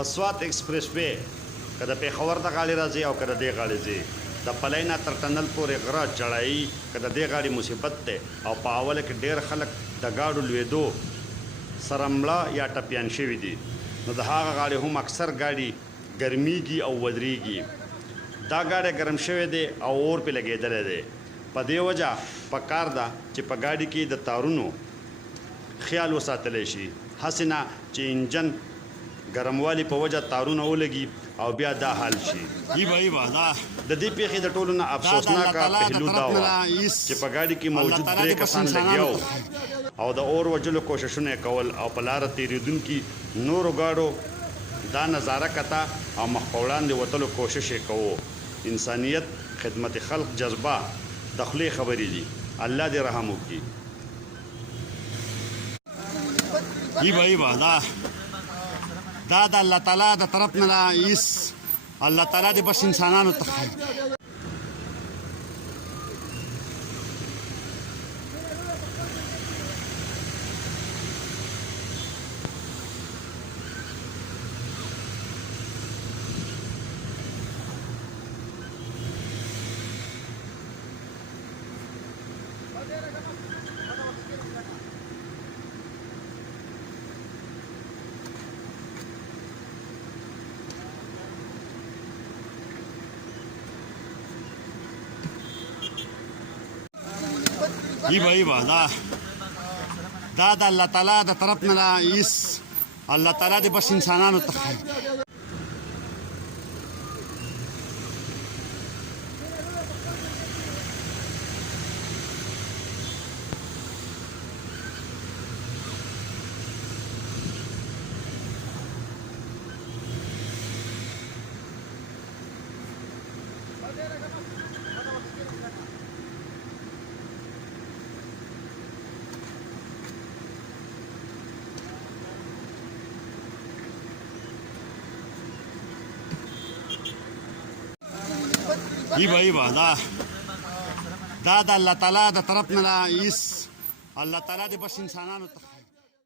پسوات ایکسپریس وے کده پیښور ته غاړې راځي او کده دې غاړې ځي د پلینا تر ټنل پورې غره چړایي کده دې غاړې مصیبت ده او په اوله کې ډېر خلک د گاډو لوېدو سره مړه یا ټپیان شوي دي نو د هغه غاړې هم اکثر ګاډي ګرمیږي او ودرېږي دا ګاډی ګرم شوی دی او اور پې لګېدلی دی په دې وجه پکار ده چې په ګاډي کې د تارونو خیال وساتلی شي هسې نه چې انجن ګرموالي په وجه تارونه ولګي او بیا دا حال شي د دې پیښې د ټولو نه افسوسناکه پهلو دا وه چې په ګاډي کې موجود 3 کسان لګیا او د اور وجلو کوششونه کول او په لاره تېرېدونکي نورو ګاډو دا نظاره کته او مخ په وړاندې وتلو کوشش یې کوو انسانیت خدمت خلق جذبه د خولې خبرې دي الله دې رحم وکړي دا د الله تعالی د طرف نه ایس الله تعالی دې بس انسانانو ته دا د الله تعالی د طرف نه ایس الله تعالی دې بس انسانانو ته دا د الله تعالی د طرف نه ایس الله تعالی دې بس انسانانو ته